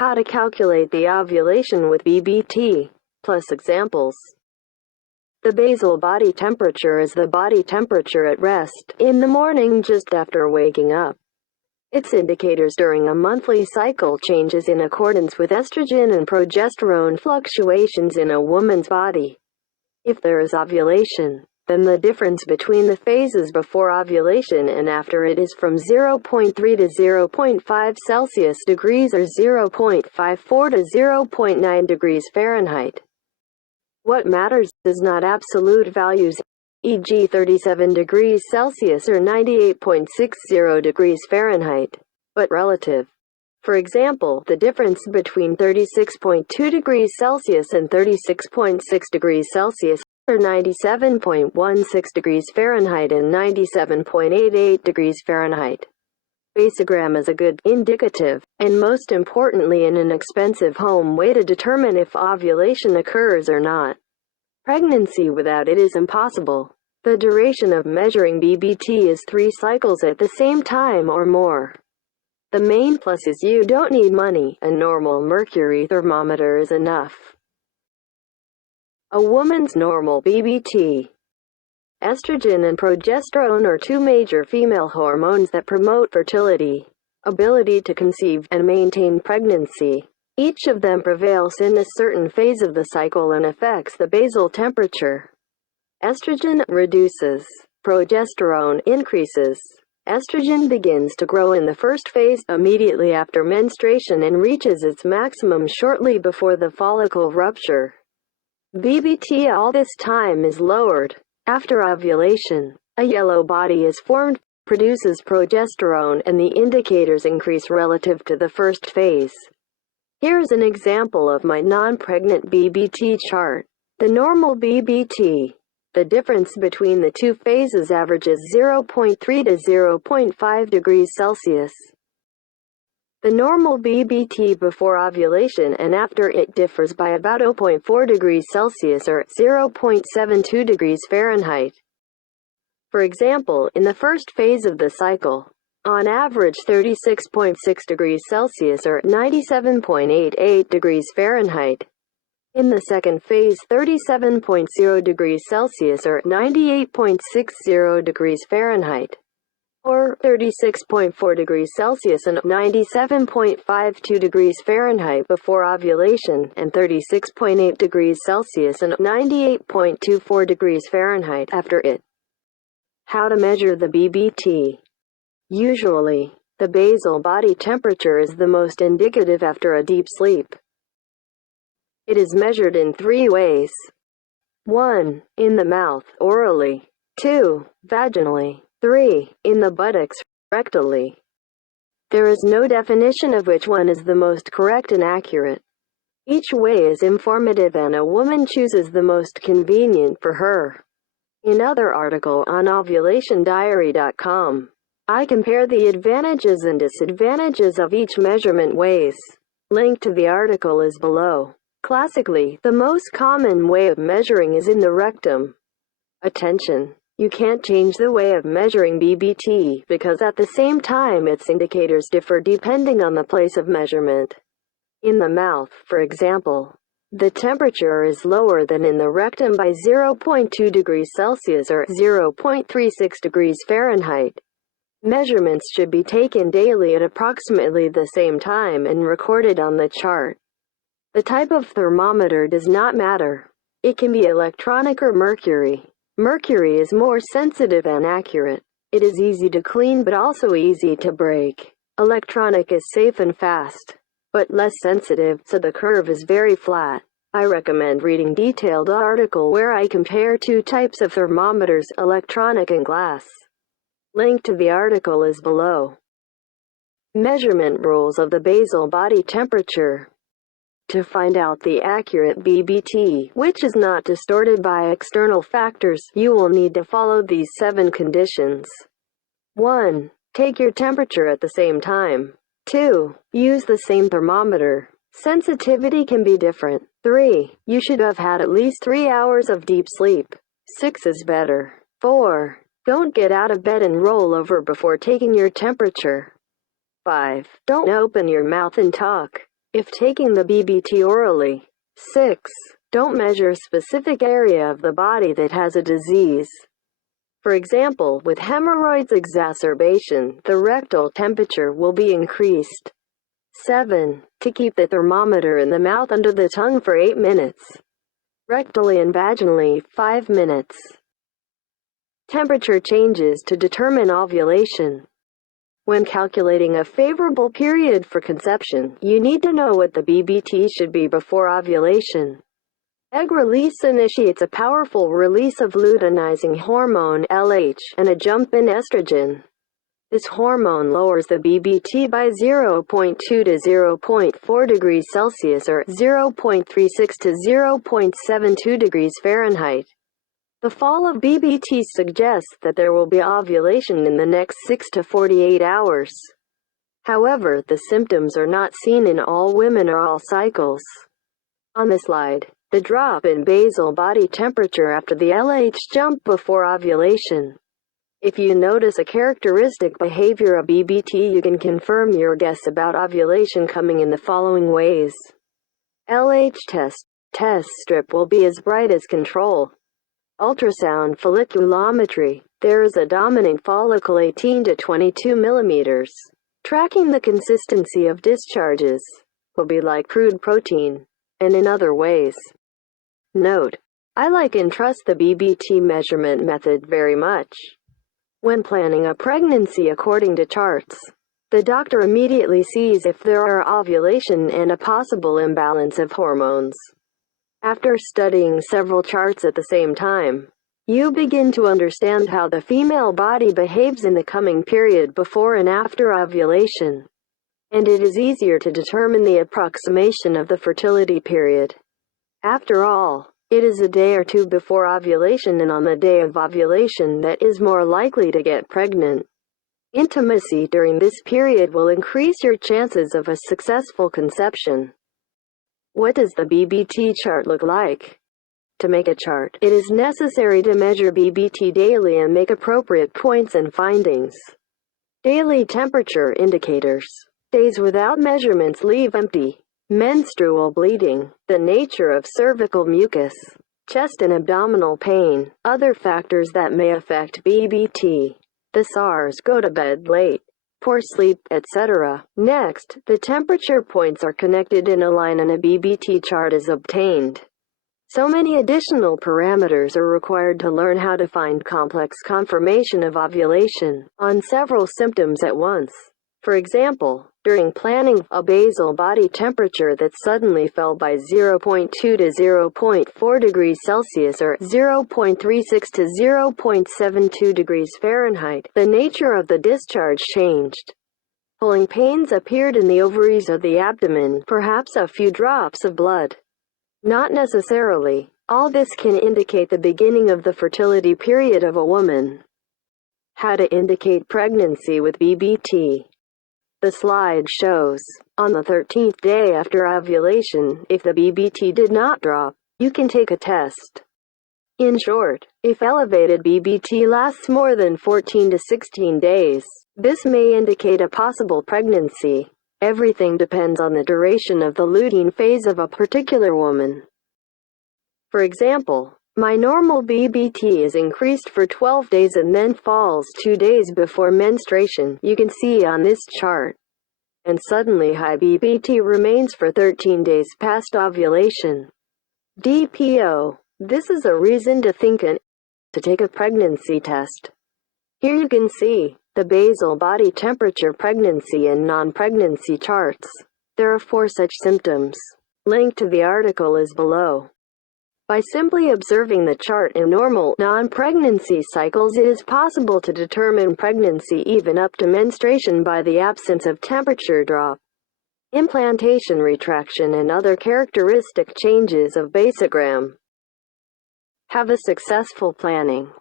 How to calculate the ovulation with BBT, plus examples. The basal body temperature is the body temperature at rest, in the morning just after waking up. Its indicators during a monthly cycle changes in accordance with estrogen and progesterone fluctuations in a woman's body. If there is ovulation, then the difference between the phases before ovulation and after it is from 0.3 to 0.5 Celsius degrees or 0.54 to 0.9 degrees Fahrenheit. What matters is not absolute values, e.g. 37 degrees Celsius or 98.60 degrees Fahrenheit, but relative. For example, the difference between 36.2 degrees Celsius and 36.6 degrees Celsius, or 97.16 degrees Fahrenheit and 97.88 degrees Fahrenheit. Basogram is a good, indicative, and most importantly an inexpensive home way to determine if ovulation occurs or not. Pregnancy without it is impossible. The duration of measuring BBT is 3 cycles at the same time or more. The main plus is you don't need money, a normal mercury thermometer is enough. A woman's normal BBT. Estrogen and progesterone are 2 major female hormones that promote fertility, ability to conceive, and maintain pregnancy. Each of them prevails in a certain phase of the cycle and affects the basal temperature. Estrogen reduces, progesterone increases. Estrogen begins to grow in the first phase, immediately after menstruation, and reaches its maximum shortly before the follicle rupture. BBT all this time is lowered. After ovulation, a yellow body is formed, produces progesterone, and the indicators increase relative to the first phase. Here's an example of my non-pregnant BBT chart. The normal BBT. The difference between the 2 phases averages 0.3 to 0.5 degrees Celsius. The normal BBT before ovulation and after it differs by about 0.4 degrees Celsius or 0.72 degrees Fahrenheit. For example, in the first phase of the cycle, on average 36.6 degrees Celsius or 97.88 degrees Fahrenheit. In the second phase, 37.0 degrees Celsius or 98.60 degrees Fahrenheit. Or 36.4 degrees Celsius and 97.52 degrees Fahrenheit before ovulation, and 36.8 degrees Celsius and 98.24 degrees Fahrenheit after it. How to measure the BBT. Usually, the basal body temperature is the most indicative after a deep sleep. It is measured in 3 ways. 1. In the mouth, orally. 2. Vaginally. 3. In the buttocks, rectally. There is no definition of which one is the most correct and accurate. Each way is informative and a woman chooses the most convenient for her. In other article on ovulationdiary.com, I compare the advantages and disadvantages of each measurement ways. Link to the article is below. Classically, the most common way of measuring is in the rectum. Attention! You can't change the way of measuring BBT because at the same time its indicators differ depending on the place of measurement. In the mouth, for example, the temperature is lower than in the rectum by 0.2 degrees Celsius or 0.36 degrees Fahrenheit. Measurements should be taken daily at approximately the same time and recorded on the chart. The type of thermometer does not matter. It can be electronic or mercury. Mercury is more sensitive and accurate. It is easy to clean but also easy to break. Electronic is safe and fast, but less sensitive, so the curve is very flat. I recommend reading detailed article where I compare 2 types of thermometers, electronic and glass. Link to the article is below. Measurement rules of the basal body temperature. To find out the accurate BBT, which is not distorted by external factors, you will need to follow these 7 conditions. 1. Take your temperature at the same time. 2. Use the same thermometer. Sensitivity can be different. 3. You should have had at least 3 hours of deep sleep. 6 is better. 4. Don't get out of bed and roll over before taking your temperature. 5. Don't open your mouth and talk. if taking the BBT orally. 6. Don't measure a specific area of the body that has a disease. For example, with hemorrhoids exacerbation, the rectal temperature will be increased. 7. To keep the thermometer in the mouth under the tongue for 8 minutes. Rectally and vaginally, 5 minutes. Temperature changes to determine ovulation. When calculating a favorable period for conception, you need to know what the BBT should be before ovulation. Egg release initiates a powerful release of luteinizing hormone LH and a jump in estrogen. This hormone lowers the BBT by 0.2 to 0.4 degrees Celsius or 0.36 to 0.72 degrees Fahrenheit. The fall of BBT suggests that there will be ovulation in the next 6 to 48 hours. However, the symptoms are not seen in all women or all cycles. On this slide, the drop in basal body temperature after the LH jump before ovulation. If you notice a characteristic behavior of BBT, you can confirm your guess about ovulation coming in the following ways. LH test strip will be as bright as control. Ultrasound folliculometry. There is a dominant follicle 18 to 22 millimeters. Tracking the consistency of discharges will be like crude protein, and in other ways. Note: I like and trust the BBT measurement method very much. When planning a pregnancy according to charts, the doctor immediately sees if there are ovulation and a possible imbalance of hormones. After studying several charts at the same time, you begin to understand how the female body behaves in the coming period before and after ovulation, and it is easier to determine the approximation of the fertility period. After all, it is a day or two before ovulation and on the day of ovulation that is more likely to get pregnant. Intimacy during this period will increase your chances of a successful conception. What does the BBT chart look like? To make a chart, it is necessary to measure BBT daily and make appropriate points and findings. Daily temperature indicators. Days without measurements leave empty. Menstrual bleeding, the nature of cervical mucus, chest and abdominal pain, other factors that may affect BBT. The SARS, go to bed late, poor sleep, etc. Next, the temperature points are connected in a line and a BBT chart is obtained. So many additional parameters are required to learn how to find complex confirmation of ovulation on several symptoms at once. For example, during planning, a basal body temperature that suddenly fell by 0.2 to 0.4 degrees Celsius or 0.36 to 0.72 degrees Fahrenheit, the nature of the discharge changed. Pulling pains appeared in the ovaries or the abdomen, perhaps a few drops of blood. Not necessarily. All this can indicate the beginning of the fertility period of a woman. How to indicate pregnancy with BBT. The slide shows, on the 13th day after ovulation, if the BBT did not drop, you can take a test. In short, if elevated BBT lasts more than 14 to 16 days, this may indicate a possible pregnancy. Everything depends on the duration of the lutein phase of a particular woman. For example, my normal BBT is increased for 12 days and then falls 2 days before menstruation, you can see on this chart. And suddenly high BBT remains for 13 days past ovulation. DPO. This is a reason to think and to take a pregnancy test. Here you can see the basal body temperature pregnancy and non-pregnancy charts. There are 4 such symptoms. Link to the article is below. By simply observing the chart in normal, non-pregnancy cycles, it is possible to determine pregnancy even up to menstruation by the absence of temperature drop, implantation retraction and other characteristic changes of basogram. Have a successful planning.